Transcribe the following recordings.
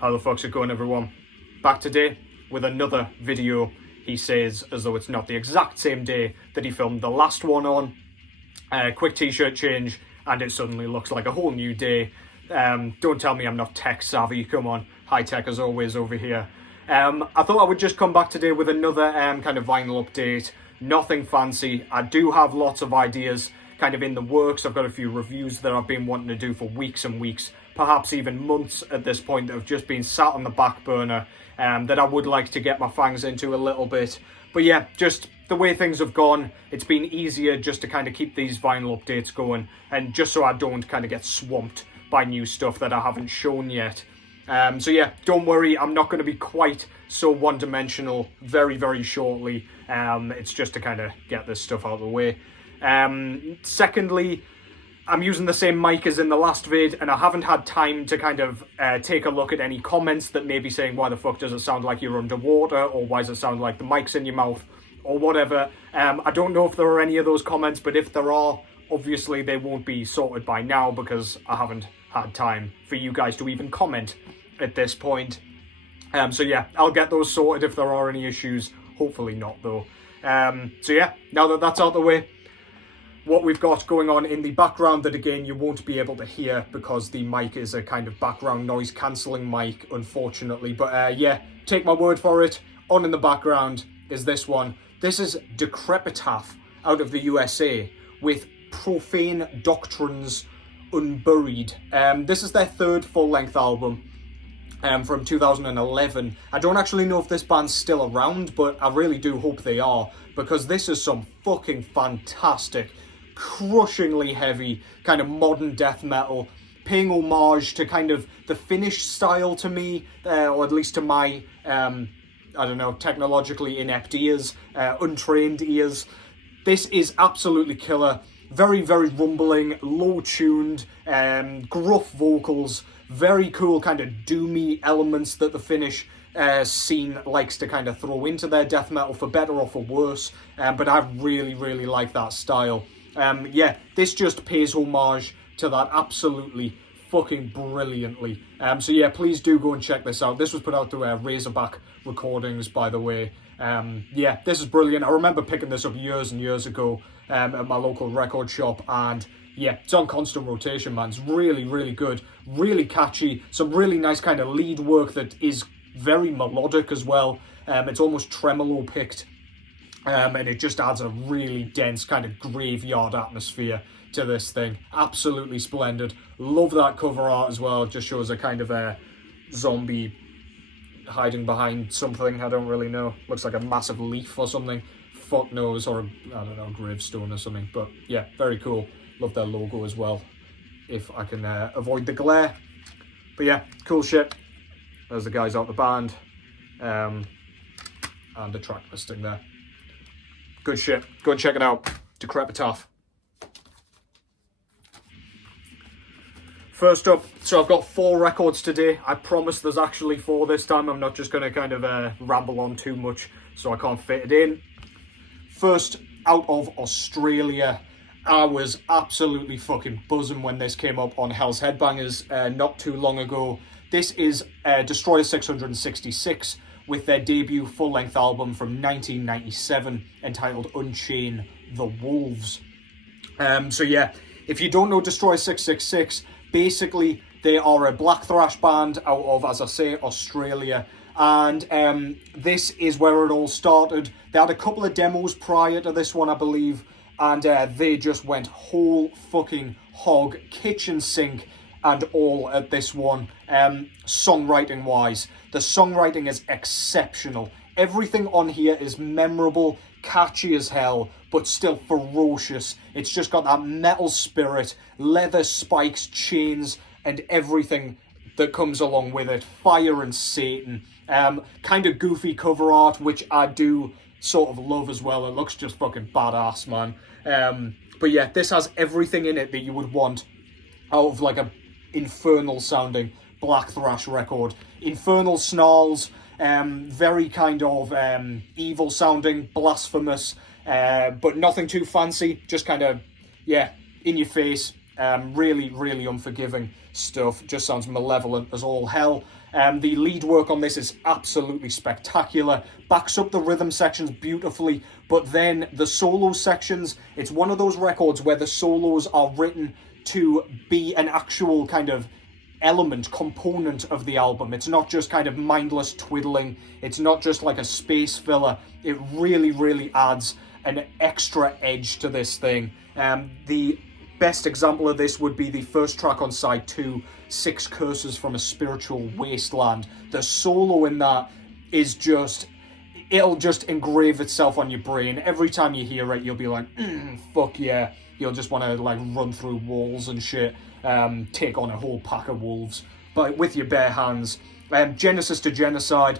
How the fuck's it going, everyone? Back today with another video, he says, as though it's not the exact same day that he filmed the last one on. Quick t-shirt change, and it suddenly looks like a whole new day. Don't tell me I'm not tech savvy, come on. High tech as always over here. I thought I would just come back today with another kind of vinyl update. Nothing fancy. I do have lots of ideas kind of in the works. I've got a few reviews that I've been wanting to do for weeks and weeks, perhaps even months at this point, that have just been sat on the back burner, that I would like to get my fangs into a little bit. But yeah, just the way things have gone, it's been easier just to kind of keep these vinyl updates going, and just so I don't kind of get swamped by new stuff that I haven't shown yet. So yeah, don't worry, I'm not going to be quite so one-dimensional very, very shortly. It's just to kind of get this stuff out of the way. Secondly, I'm using the same mic as in the last vid, and I haven't had time to kind of take a look at any comments that may be saying, why the fuck does it sound like you're underwater, or why does it sound like the mic's in your mouth, or whatever. I don't know if there are any of those comments, but if there are, obviously they won't be sorted by now because I haven't had time for you guys to even comment at this point. So yeah, I'll get those sorted if there are any issues. Hopefully not, though. So yeah, now that that's out of the way, what we've got going on in the background, that again you won't be able to hear because the mic is a kind of background noise cancelling mic, unfortunately. But yeah, take my word for it, on in the background is this one. This is Decrepitaph out of the USA with Profane, Doctrines, Unburied. This is their third full-length album from 2011. I don't actually know if this band's still around, but I really do hope they are, because this is some fucking fantastic, crushingly heavy kind of modern death metal, paying homage to kind of the Finnish style to me, or at least to my I don't know, technologically inept ears, untrained ears. This is absolutely killer. Very, very rumbling, low-tuned, gruff vocals, very cool kind of doomy elements that the Finnish scene likes to kind of throw into their death metal, for better or for worse, but I really, really like that style. Yeah, this just pays homage to that absolutely fucking brilliantly. So yeah, please do go and check this out. This was put out through Razorback Recordings, by the way. Yeah, this is brilliant. I remember picking this up years and years ago at my local record shop, and yeah, it's on constant rotation, man. It's really, really good, really catchy, some really nice kind of lead work that is very melodic as well. It's almost tremolo picked, and it just adds a really dense kind of graveyard atmosphere to this thing. Absolutely splendid. Love that cover art as well. It just shows a kind of a zombie hiding behind something. I don't really know. Looks like a massive leaf or something. Fuck knows, or I don't know, gravestone or something. But yeah, very cool. Love their logo as well, if I can avoid the glare. But yeah, cool shit. There's the guys out the band, and the track listing there. Good shit. Go and check it out. Decrepitaph. First up, so I've got 4 records today. I promise there's actually 4 this time. I'm not just going to kind of ramble on too much, so I can't fit it in. First, out of Australia, I was absolutely fucking buzzing when this came up on Hell's Headbangers not too long ago. This is Deströyer 666 with their debut full-length album from 1997 entitled Unchain, The Wolves. So yeah, if you don't know Deströyer 666, basically they are a black thrash band out of, as I say, Australia. And this is where it all started. They had a couple of demos prior to this one, I believe, and they just went whole fucking hog, kitchen sink and all at this one. Songwriting wise, the songwriting is exceptional. Everything on here is memorable, catchy as hell, but still ferocious. It's just got that metal spirit, leather spikes, chains, and everything that comes along with it. Fire and Satan. Kind of goofy cover art, which I do sort of love as well. It looks just fucking badass, man. But yeah, this has everything in it that you would want out of like a infernal sounding black thrash record. Infernal snarls, very kind of evil sounding, blasphemous, but nothing too fancy, just kind of, yeah, in your face, really, really unforgiving stuff. Just sounds malevolent as all hell. The lead work on this is absolutely spectacular, backs up the rhythm sections beautifully, but then the solo sections, it's one of those records where the solos are written to be an actual kind of element, component of the album. It's not just kind of mindless twiddling, it's not just like a space filler. It really, really adds an extra edge to this thing. The best example of this would be the first track on side 2, 6 Curses from a Spiritual Wasteland. The solo in that is just, it'll just engrave itself on your brain. Every time you hear it, you'll be like, fuck yeah. You'll just want to like run through walls and shit, take on a whole pack of wolves, but with your bare hands. Genesis to Genocide,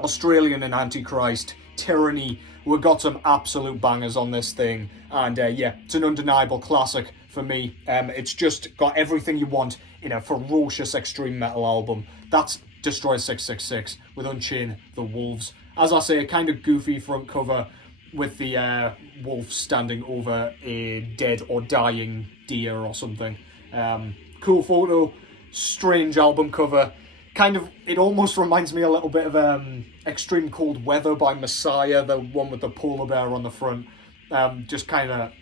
Australian and Antichrist, Tyranny. We've got some absolute bangers on this thing, and yeah, it's an undeniable classic for me. It's just got everything you want in a ferocious extreme metal album. That's Deströyer 666 with Unchain the Wolves. As I say, a kind of goofy front cover with the wolf standing over a dead or dying deer or something. Cool photo, strange album cover. Kind of, it almost reminds me a little bit of Extreme Cold Weather by Messiah, the one with the polar bear on the front. Just kind of,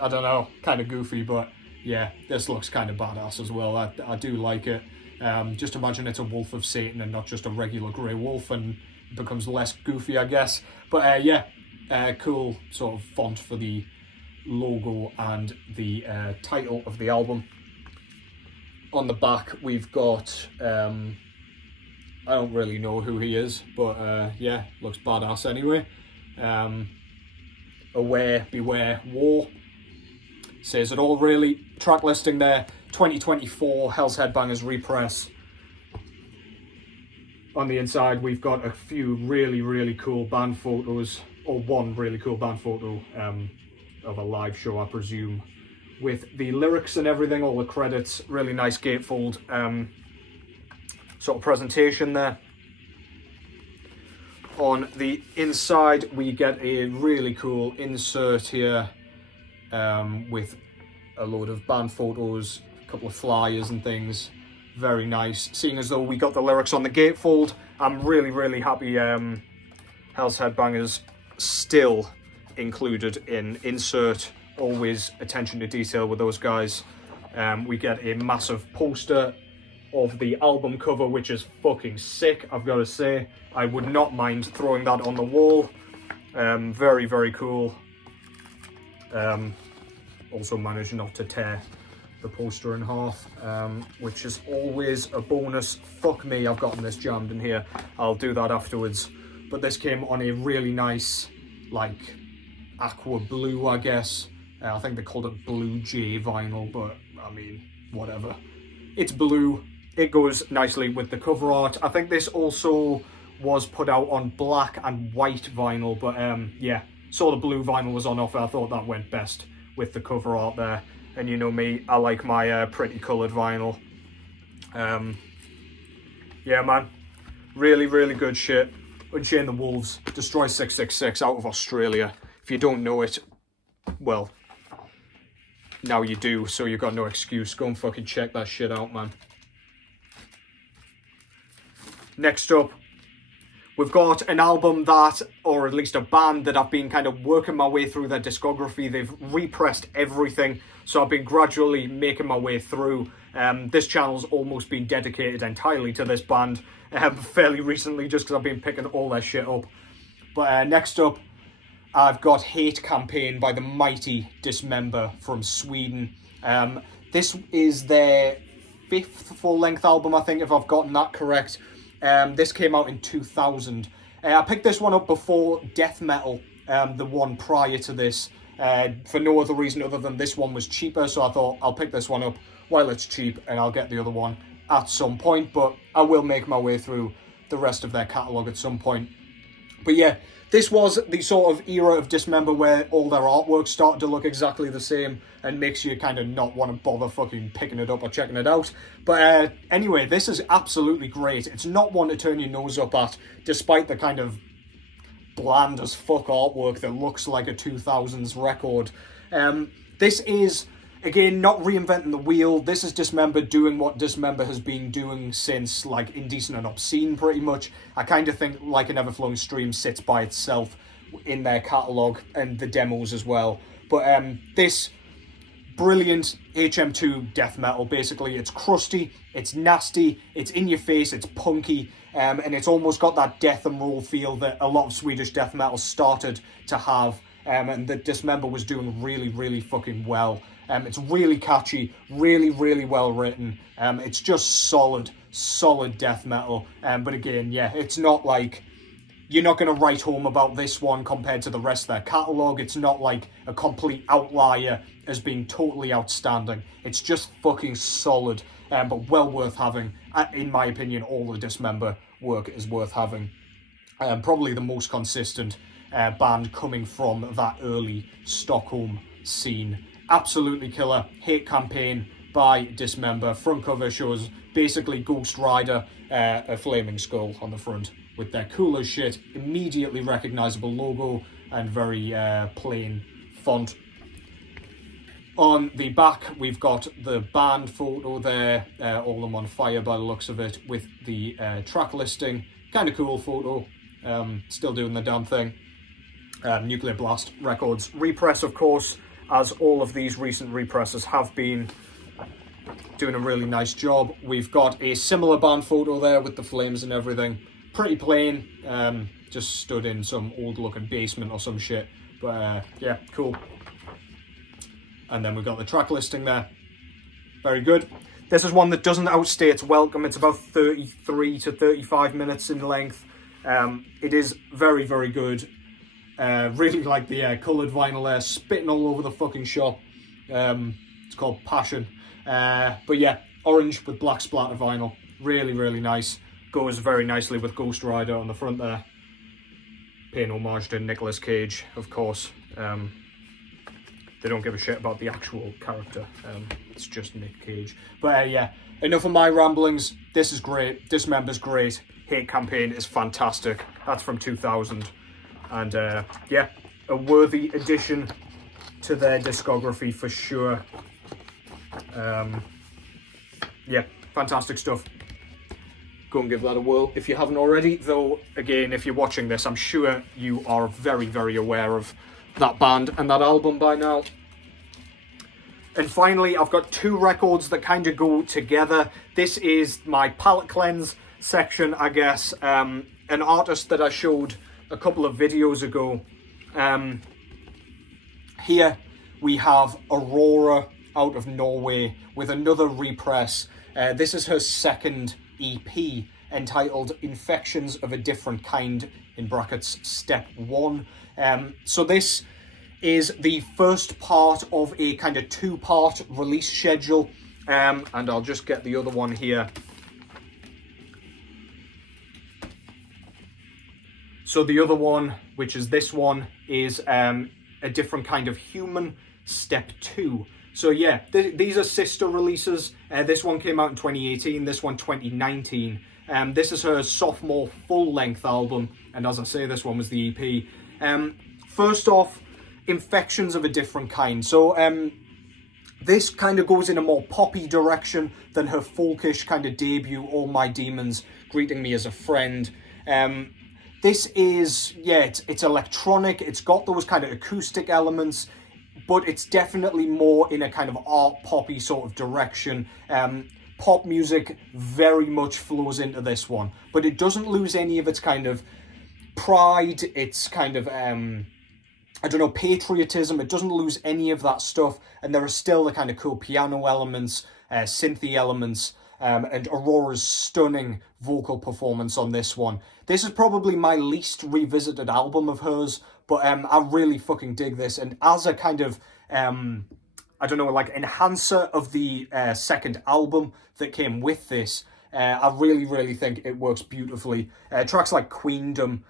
I don't know, kind of goofy, but yeah, this looks kind of badass as well. I do like it. Just imagine it's a wolf of Satan and not just a regular grey wolf, and it becomes less goofy, I guess. But yeah, cool sort of font for the logo and the title of the album. On the back, we've got, I don't really know who he is, but yeah, looks badass anyway. Aware, Beware, War. Says it all, really. Track listing there, 2024, Hell's Headbangers Repress. On the inside, we've got a few really, really cool band photos, or one really cool band photo of a live show, I presume, with the lyrics and everything, all the credits. Really nice gatefold sort of presentation there. On the inside, we get a really cool insert here with a load of band photos, a couple of flyers and things. Very nice. Seeing as though we got the lyrics on the gatefold, I'm really, really happy Hell's Headbangers still included in insert. Always attention to detail with those guys. We get a massive poster of the album cover, which is fucking sick, I've got to say. I would not mind throwing that on the wall. Very, very cool. Also managed not to tear the poster in half, which is always a bonus. Fuck me, I've gotten this jammed in here. I'll do that afterwards. But this came on a really nice, like, aqua blue, I guess. I think they called it Blue J vinyl, but I mean, whatever. It's blue. It goes nicely with the cover art. I think this also was put out on black and white vinyl, but yeah, saw the blue vinyl was on offer. I thought that went best with the cover art there. And you know me, I like my pretty coloured vinyl. Yeah, man. Really, really good shit. Unchain the Wolves, Deströyer 666 out of Australia. If you don't know it, well, now you do, so you've got no excuse. Go and fucking check that shit out, man. Next up, we've got an album that, or at least a band that I've been kind of working my way through their discography. They've repressed everything, so I've been gradually making my way through. This channel's almost been dedicated entirely to this band fairly recently, just because I've been picking all their shit up. But next up, I've got Hate Campaign by the mighty Dismember from Sweden. This is their 5th full-length album, I think, if I've gotten that correct. This came out in 2000. I picked this one up before Death Metal, the one prior to this, for no other reason other than this one was cheaper, so I thought I'll pick this one up while it's cheap and I'll get the other one at some point, but I will make my way through the rest of their catalogue at some point. But yeah, this was the sort of era of Dismember where all their artwork started to look exactly the same and makes you kind of not want to bother fucking picking it up or checking it out. But anyway, this is absolutely great. It's not one to turn your nose up at, despite the kind of bland as fuck artwork that looks like a 2000s record. This is Again, not reinventing the wheel. This is Dismember doing what Dismember has been doing since, like, Indecent and Obscene, pretty much. I kind of think Like an Everflowing Stream sits by itself in their catalogue, and the demos as well. But this brilliant HM2 death metal, basically. It's crusty, it's nasty, it's in your face, it's punky, and it's almost got that death and roll feel that a lot of Swedish death metal started to have, and that Dismember was doing really, really fucking well. It's really catchy, really, really well written. It's just solid death metal. But again, yeah, it's not like, you're not going to write home about this one compared to the rest of their catalogue. It's not like a complete outlier as being totally outstanding. It's just fucking solid, but well worth having. In my opinion, all the Dismember work is worth having. Probably the most consistent band coming from that early Stockholm scene. Absolutely killer. Hate Campaign by Dismember. Front cover shows basically Ghost Rider, a flaming skull on the front with their cool as shit, immediately recognisable logo and very plain font. On the back, we've got the band photo there, all of them on fire by the looks of it, with the track listing. Kind of cool photo, still doing the damn thing. Nuclear Blast Records. Repress, of course, as all of these recent represses have been, doing a really nice job. We've got a similar band photo there with the flames and everything. Pretty plain, just stood in some old looking basement or some shit. But yeah, cool. And then we've got the track listing there. Very good. This is one that doesn't outstay its welcome. It's about 33 to 35 minutes in length. It is very, very good. Really like the coloured vinyl there, spitting all over the fucking shop. It's called Passion. But yeah, orange with black splatter vinyl. Really, really nice. Goes very nicely with Ghost Rider on the front there. Paying homage to Nicolas Cage, of course. They don't give a shit about the actual character. It's just Nick Cage. But yeah, enough of my ramblings. This is great. Dismember's great. Hate Campaign is fantastic. That's from 2000. And yeah, a worthy addition to their discography for sure. Yeah, fantastic stuff. Go and give that a whirl if you haven't already. Though, again, if you're watching this, I'm sure you are very, very aware of that band and that album by now. And finally, I've got two records that kind of go together. This is my palette cleanse section, I guess. An artist that I showed a couple of videos ago. Here we have Aurora out of Norway with another repress. This is her second EP entitled Infections of a Different Kind, in brackets Step 1. So this is the first part of a kind of two-part release schedule, and I'll just get the other one here. So the other one, which is this one, is A Different Kind of Human, Step 2. So yeah, these are sister releases. This one came out in 2018, this one 2019. This is her sophomore full-length album, and as I say, this one was the EP. First off, Infections of a Different Kind. So this kind of goes in a more poppy direction than her folkish kind of debut, All My Demons, Greeting Me as a Friend. This is, yeah, it's electronic, it's got those kind of acoustic elements, but it's definitely more in a kind of art poppy sort of direction. Pop music very much flows into this one, but it doesn't lose any of its kind of pride, its kind of, I don't know, patriotism. It doesn't lose any of that stuff, and there are still the kind of cool piano elements, synthy elements, and Aurora's stunning vocal performance on this one. This is probably my least revisited album of hers, but I really fucking dig this, and as a kind of, I don't know, like enhancer of the second album that came with this, I really, really think it works beautifully. Tracks like Queendom,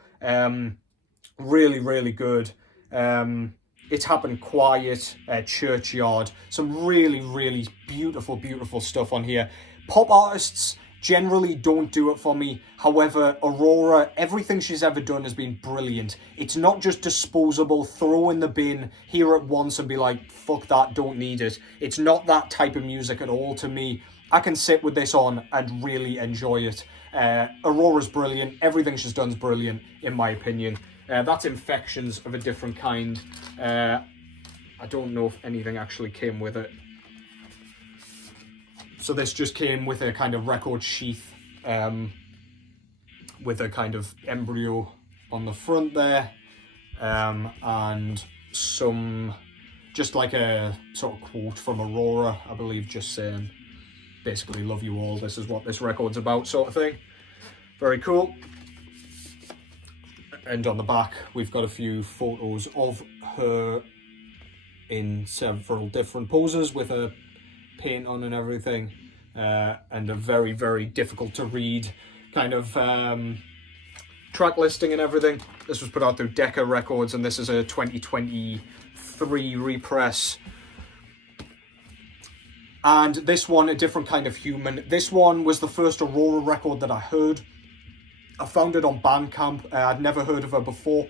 really, really good. It's Happened Quiet, Churchyard, some really, really beautiful, beautiful stuff on here. Pop artists generally don't do it for me. However, Aurora, everything she's ever done has been brilliant. It's not just disposable, throw in the bin, hear it once and be like, fuck that, don't need it. It's not that type of music at all to me. I can sit with this on and really enjoy it. Aurora's brilliant. Everything she's done is brilliant, in my opinion. That's Infections of a different kind. I don't know if anything actually came with it. So this just came with a kind of record sheath, with a kind of embryo on the front there, and some, just like a sort of quote from Aurora, I believe, just saying, basically, love you all, this is what this record's about, sort of thing. Very cool. And on the back, we've got a few photos of her in several different poses with a paint on and everything, and a very, very difficult to read kind of track listing and everything. This was put out through Decca Records, and this is a 2023 repress. And this one, A Different Kind of Human. This one was the first Aurora record that I heard. I found it on Bandcamp. I'd never heard of her before,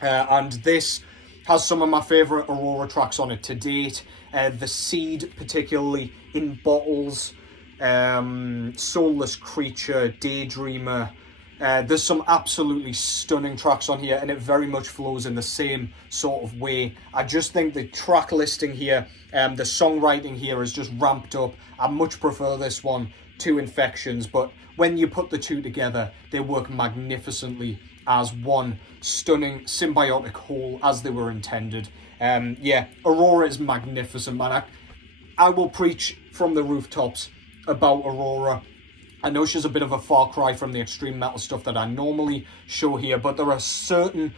and this has some of my favourite Aurora tracks on it to date. The Seed, particularly, In Bottles, Soulless Creature, Daydreamer. There's some absolutely stunning tracks on here, and it very much flows in the same sort of way. I just think the track listing here, the songwriting here is just ramped up. I much prefer this one to Infections, but when you put the two together, they work magnificently as one stunning symbiotic whole, as they were intended. Yeah, Aurora is magnificent, man. I will preach from the rooftops about Aurora. I know she's a bit of a far cry from the extreme metal stuff that I normally show here, but there are certain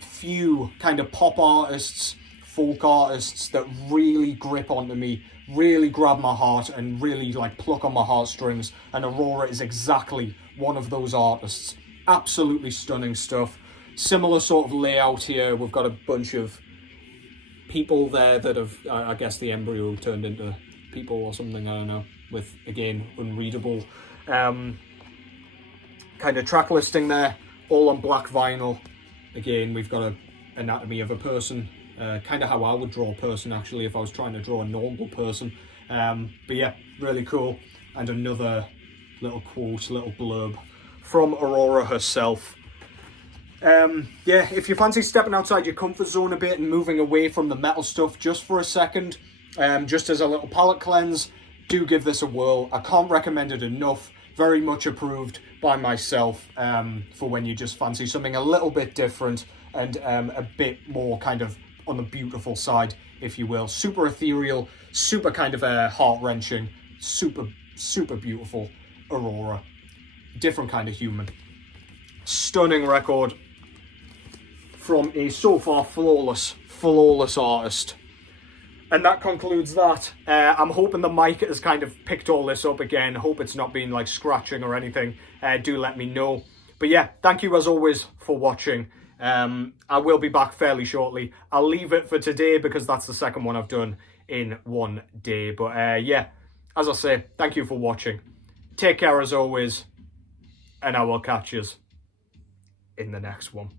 few kind of pop artists, folk artists that really grip onto me, really grab my heart and really like pluck on my heartstrings, and Aurora is exactly one of those artists. Absolutely stunning stuff. Similar sort of layout here. We've got a bunch of people there that have, I guess the embryo turned into people or something, I don't know, with, again, unreadable kind of track listing there, all on black vinyl. Again, we've got a anatomy of a person, kind of how I would draw a person, actually, if I was trying to draw a normal person. But yeah, really cool. And another little quote, little blurb from Aurora herself. Yeah, if you fancy stepping outside your comfort zone a bit and moving away from the metal stuff just for a second, just as a little palate cleanse, do give this a whirl. I can't recommend it enough. Very much approved by myself, for when you just fancy something a little bit different and a bit more kind of on the beautiful side, if you will. Super ethereal, super kind of heart-wrenching, super, super beautiful Aurora. Different Kind of Human. Stunning record from a so far flawless artist. And that concludes that. I'm hoping the mic has kind of picked all this up again. Hope it's not been like scratching or anything. Do let me know. But yeah, thank you as always for watching. I will be back fairly shortly. I'll leave it for today because that's the second one I've done in one day. But yeah, as I say, thank you for watching. Take care as always. And I will catch you in the next one.